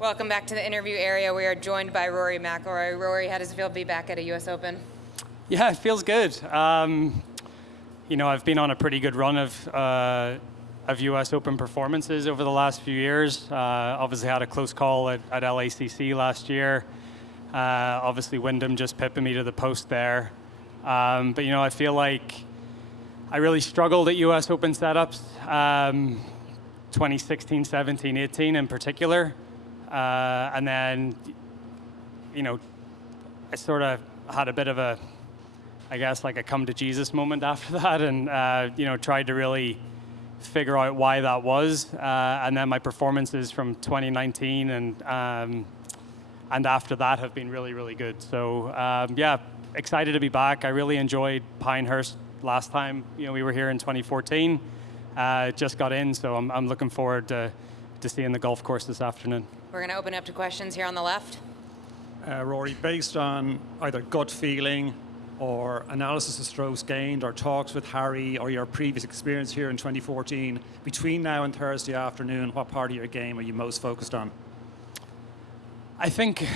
Welcome back to the interview area. We are joined by Rory Mcllroy. Rory, how does it feel to be back at a U.S. Open? Yeah, it feels good. I've been on a pretty good run of U.S. Open performances over the last few years. Obviously had a close call at LACC last year. Obviously Wyndham just pipping me to the post there. But I feel like I really struggled at U.S. Open setups, 2016, 17, 18 in particular. And then, I sort of had a bit of a, I guess, like a come to Jesus moment after that, and tried to really figure out why that was. And then my performances from 2019 and after that have been really, really good. So excited to be back. I really enjoyed Pinehurst last time. We were here in 2014. Just got in, so I'm looking forward to seeing the golf course this afternoon. We're going to open up to questions here on the left. Rory, based on either gut feeling or analysis of strokes gained or talks with Harry or your previous experience here in 2014, between now and Thursday afternoon, what part of your game are you most focused on? I think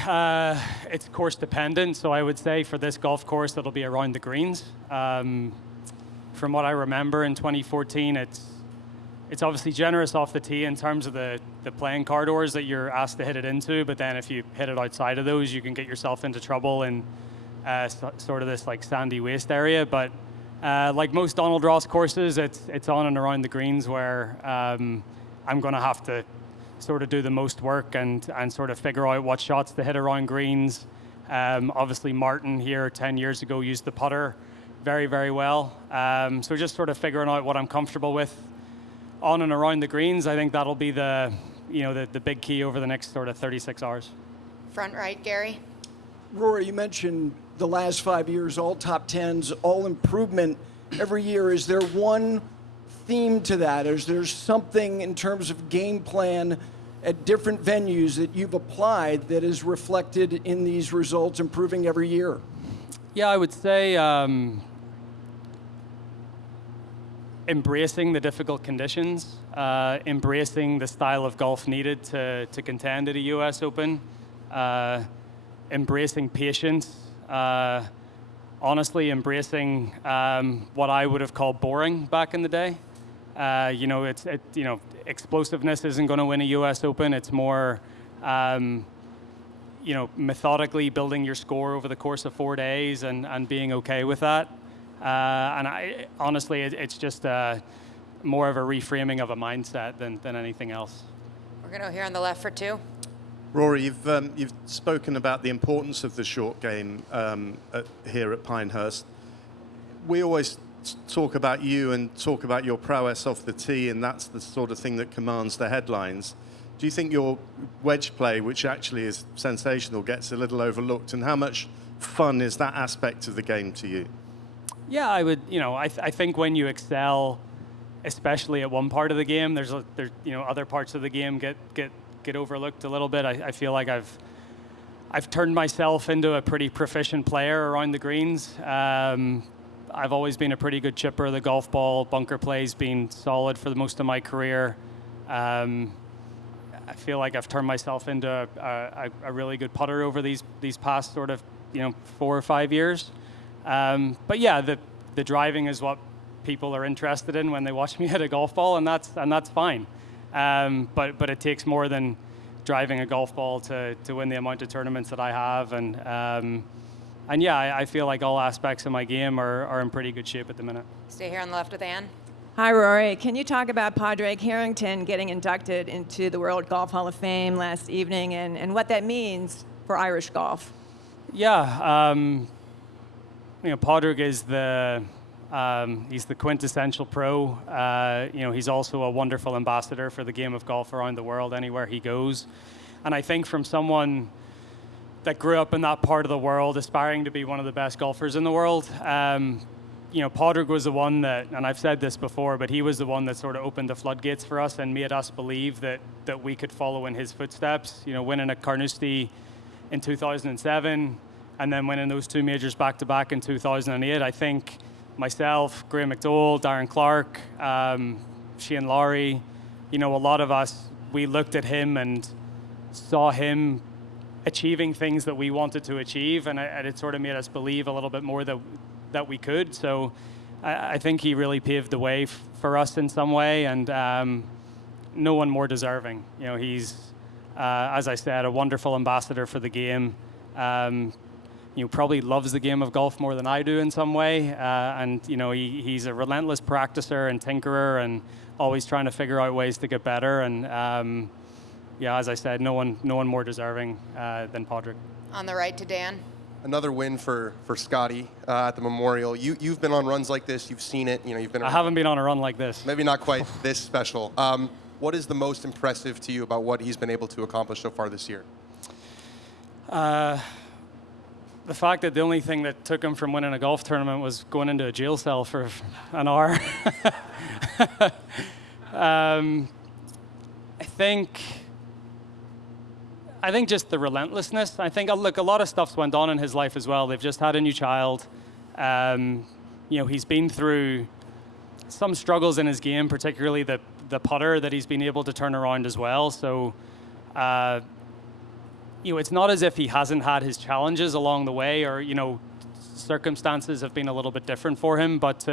it's course dependent, so I would say for this golf course it'll be around the greens. From what I remember in 2014, it's obviously generous off the tee in terms of the playing corridors that you're asked to hit it into, but then if you hit it outside of those, you can get yourself into trouble in sort of this like sandy waste area. But like most Donald Ross courses, it's on and around the greens where I'm going to have to sort of do the most work and sort of figure out what shots to hit around greens. Obviously Martin here 10 years ago used the putter very, very well. So just sort of figuring out what I'm comfortable with on and around the greens. I think that'll be the big key over the next sort of 36 hours. Front right, Gary. Rory, you mentioned the last 5 years, all top tens, all improvement every year. Is there one theme to that? Is there something in terms of game plan at different venues that you've applied that is reflected in these results improving every year? Yeah, I would say embracing the difficult conditions, embracing the style of golf needed to contend at a U.S. Open, embracing patience, honestly embracing what I would have called boring back in the day. Explosiveness isn't going to win a U.S. Open. It's more, methodically building your score over the course of 4 days and being okay with that. And I honestly, it's just more of a reframing of a mindset than anything else. We're going to go here on the left for two. Rory, you've spoken about the importance of the short game here at Pinehurst. We always talk about you and talk about your prowess off the tee, and that's the sort of thing that commands the headlines. Do you think your wedge play, which actually is sensational, gets a little overlooked? And how much fun is that aspect of the game to you? Yeah, I would. I think when you excel, especially at one part of the game, there's other parts of the game get overlooked a little bit. I feel like I've turned myself into a pretty proficient player around the greens. I've always been a pretty good chipper of the golf ball. Bunker play's been solid for the most of my career. I feel like I've turned myself into a really good putter over these past sort of 4 or 5 years. But yeah, the driving is what people are interested in when they watch me hit a golf ball, and that's fine. But it takes more than driving a golf ball to win the amount of tournaments that I have, and yeah, I feel like all aspects of my game are in pretty good shape at the minute. Stay here on the left with Ann. Hi, Rory. Can you talk about Padraig Harrington getting inducted into the World Golf Hall of Fame last evening and what that means for Irish golf? Yeah, Padraig is he's the quintessential pro. He's also a wonderful ambassador for the game of golf around the world anywhere he goes. And I think from someone that grew up in that part of the world, aspiring to be one of the best golfers in the world, Padraig was the one that, and I've said this before, but he was the one that sort of opened the floodgates for us and made us believe that we could follow in his footsteps. Winning at Carnoustie in 2007, and then winning those two majors back-to-back in 2008. I think myself, Graham McDowell, Darren Clark, Shane Lowry, a lot of us we looked at him and saw him achieving things that we wanted to achieve, and it sort of made us believe a little bit more that we could. So I think he really paved the way for us in some way, and no one more deserving. You know, he's, as I said, a wonderful ambassador for the game. You know, probably loves the game of golf more than I do in some way, and you know, he's a relentless practicer and tinkerer, and always trying to figure out ways to get better. And yeah, as I said, no one more deserving than Padraig. On the right to Dan. Another win for Scotty at the Memorial. You've been on runs like this. You've seen it. You know, you've been. I haven't been on a run like this. Maybe not quite this special. What is the most impressive to you about what he's been able to accomplish so far this year? The fact that the only thing that took him from winning a golf tournament was going into a jail cell for an hour. I think just the relentlessness. I think, look, a lot of stuff's went on in his life as well. They've just had a new child. You know, he's been through some struggles in his game, particularly the putter that he's been able to turn around as well. So, you know, it's not as if he hasn't had his challenges along the way, or, you know, circumstances have been a little bit different for him. But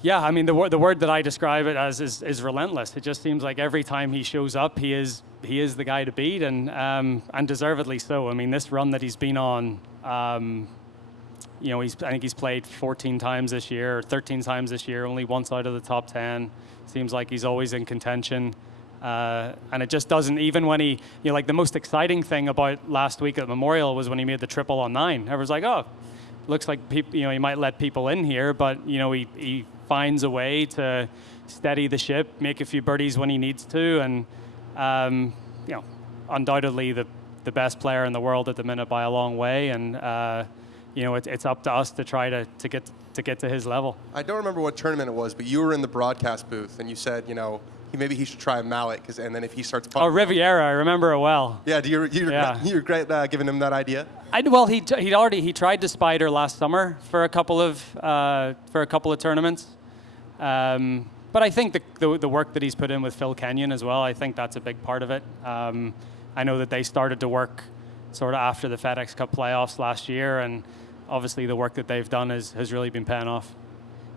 yeah, I mean, the word that I describe it as is relentless. It just seems like every time he shows up, he is the guy to beat, and deservedly so. I mean, this run that he's been on, you know, I think he's played 14 times this year, or 13 times this year, only once out of the top 10. Seems like he's always in contention. And it just doesn't, even when he, you know, like the most exciting thing about last week at Memorial was when he made the triple on 9. Everyone's like, oh, looks like people, you know, he might let people in here, but, you know, he finds a way to steady the ship, make a few birdies when he needs to, and, you know, undoubtedly the best player in the world at the minute by a long way, and, you know, it's up to us to try to get to his level. I don't remember what tournament it was, but you were in the broadcast booth, and you said, you know, maybe he should try a mallet, and then if he starts putting. Oh, Riviera, I remember it well. Yeah, you're great giving him that idea. Well, he tried to spider last summer for a couple of tournaments, but I think the work that he's put in with Phil Kenyon as well, I think that's a big part of it. I know that they started to work sort of after the FedEx Cup playoffs last year, and obviously the work that they've done has really been paying off.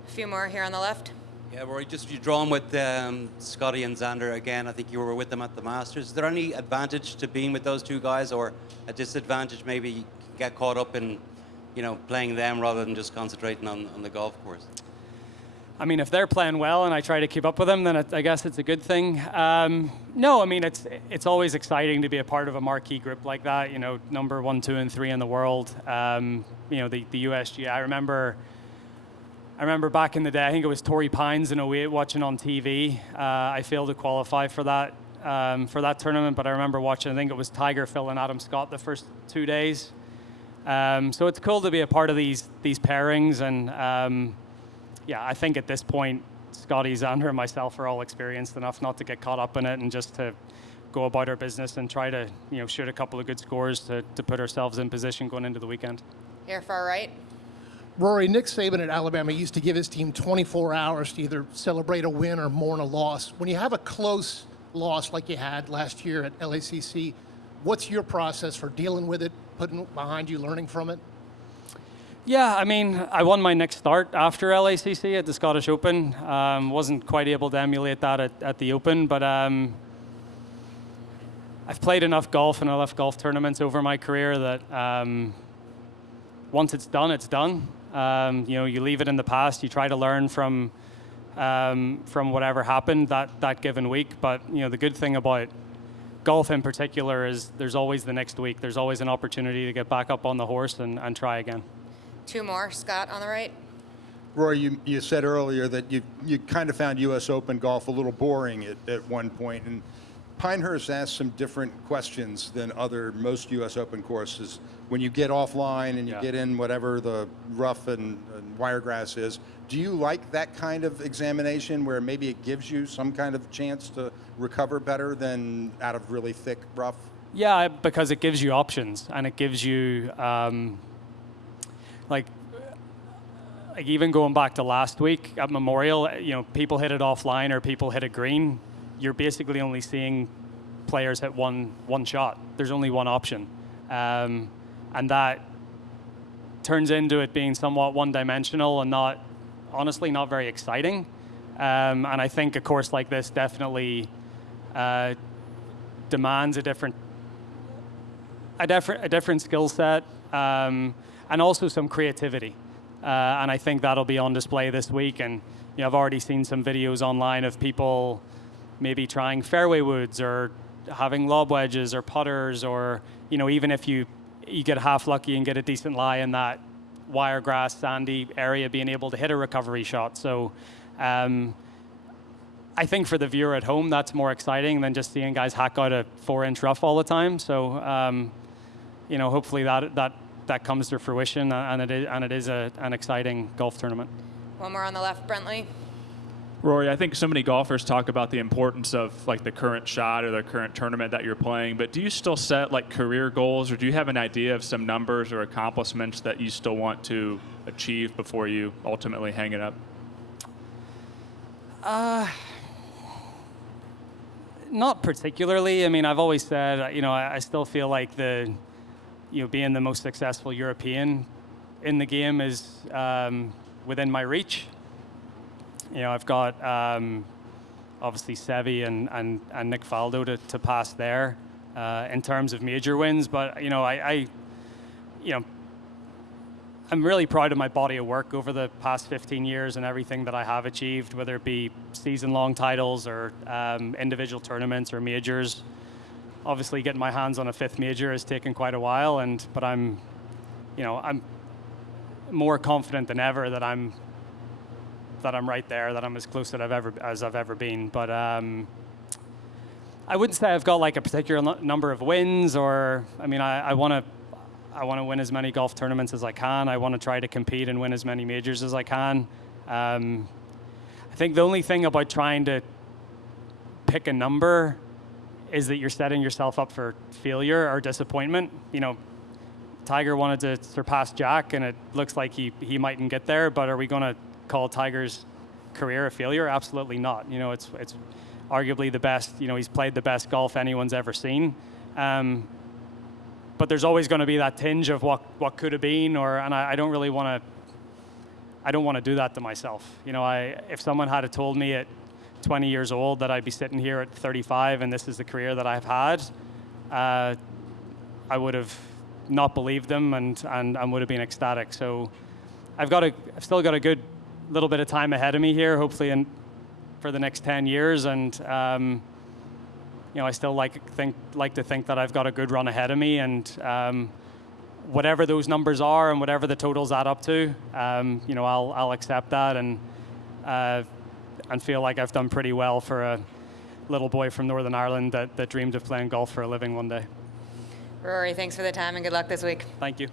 A few more here on the left. Yeah, Rory, just you drawn with Scotty and Xander again. I think you were with them at the Masters. Is there any advantage to being with those two guys, or a disadvantage maybe you get caught up in, you know, playing them rather than just concentrating on the golf course? I mean, if they're playing well and I try to keep up with them, then I guess it's a good thing. No, I mean, it's always exciting to be a part of a marquee group like that. You know, number 1, 2, and 3 in the world. You know, the USGA. I remember back in the day, I think it was Torrey Pines in 08 watching on TV. I failed to qualify for that tournament, but I remember watching, I think it was Tiger, Phil, and Adam Scott the first 2 days. So it's cool to be a part of these pairings, and yeah, I think at this point, Scotty, Xander, and myself are all experienced enough not to get caught up in it, and just to go about our business and try to, you know, shoot a couple of good scores to put ourselves in position going into the weekend. Here, far right. Rory, Nick Saban at Alabama used to give his team 24 hours to either celebrate a win or mourn a loss. When you have a close loss like you had last year at LACC, what's your process for dealing with it, putting it behind you, learning from it? Yeah, I mean, I won my next start after LACC at the Scottish Open. Wasn't quite able to emulate that at the Open, but I've played enough golf and enough golf tournaments over my career that once it's done, it's done. You know, you leave it in the past. You try to learn from whatever happened that given week. But you know, the good thing about golf in particular is there's always the next week. There's always an opportunity to get back up on the horse and try again. 2 more. Scott on the right. Rory, you said earlier that you kind of found U.S. Open golf a little boring at one point, and Pinehurst asked some different questions than most U.S. Open courses. When you get offline and you get in whatever the rough and wiregrass is, do you like that kind of examination where maybe it gives you some kind of chance to recover better than out of really thick rough? Yeah, because it gives you options, and it gives you like even going back to last week at Memorial, you know, people hit it offline or people hit a green. you're basically only seeing players hit one shot. There's only one option, and that turns into it being somewhat one-dimensional and honestly not very exciting. And I think a course like this definitely demands a different skill set, and also some creativity. And I think that'll be on display this week. And I've already seen some videos online of people maybe trying fairway woods or having lob wedges or putters, or even if you get half lucky and get a decent lie in that wiregrass sandy area, being able to hit a recovery shot. So I think for the viewer at home, that's more exciting than just seeing guys hack out a 4-inch rough all the time. So hopefully that comes to fruition, and it is an exciting golf tournament. One more on the left, Brentley. Rory, I think so many golfers talk about the importance of like the current shot or the current tournament that you're playing, but do you still set like career goals, or do you have an idea of some numbers or accomplishments that you still want to achieve before you ultimately hang it up? Not particularly. I mean, I've always said, I still feel like being the most successful European in the game is within my reach. I've got obviously Seve and Nick Faldo to pass there in terms of major wins, but I'm really proud of my body of work over the past 15 years and everything that I have achieved, whether it be season-long titles or individual tournaments or majors. Obviously, getting my hands on a 5th major has taken quite a while, but I'm more confident than ever that I'm right there, that I'm as close as I've ever been. But I wouldn't say I've got like a particular number of wins, or I want to win as many golf tournaments as I can. I want to try to compete and win as many majors as I can. I think the only thing about trying to pick a number is that you're setting yourself up for failure or disappointment. Tiger wanted to surpass Jack, and it looks like he mightn't get there, but are we going to call Tiger's career a failure? Absolutely not. It's arguably the best. He's played the best golf anyone's ever seen. But there's always going to be that tinge of what could have been, and I don't really want to. I don't want to do that to myself. If someone had told me at 20 years old that I'd be sitting here at 35 and this is the career that I've had, I would have not believed them and would have been ecstatic. So I've still got a good little bit of time ahead of me here, hopefully for the next 10 years, and I still like to think that I've got a good run ahead of me, and whatever those numbers are and whatever the totals add up to, I'll accept that and feel like I've done pretty well for a little boy from Northern Ireland that dreamed of playing golf for a living one day. Rory, thanks for the time and good luck this week. Thank you.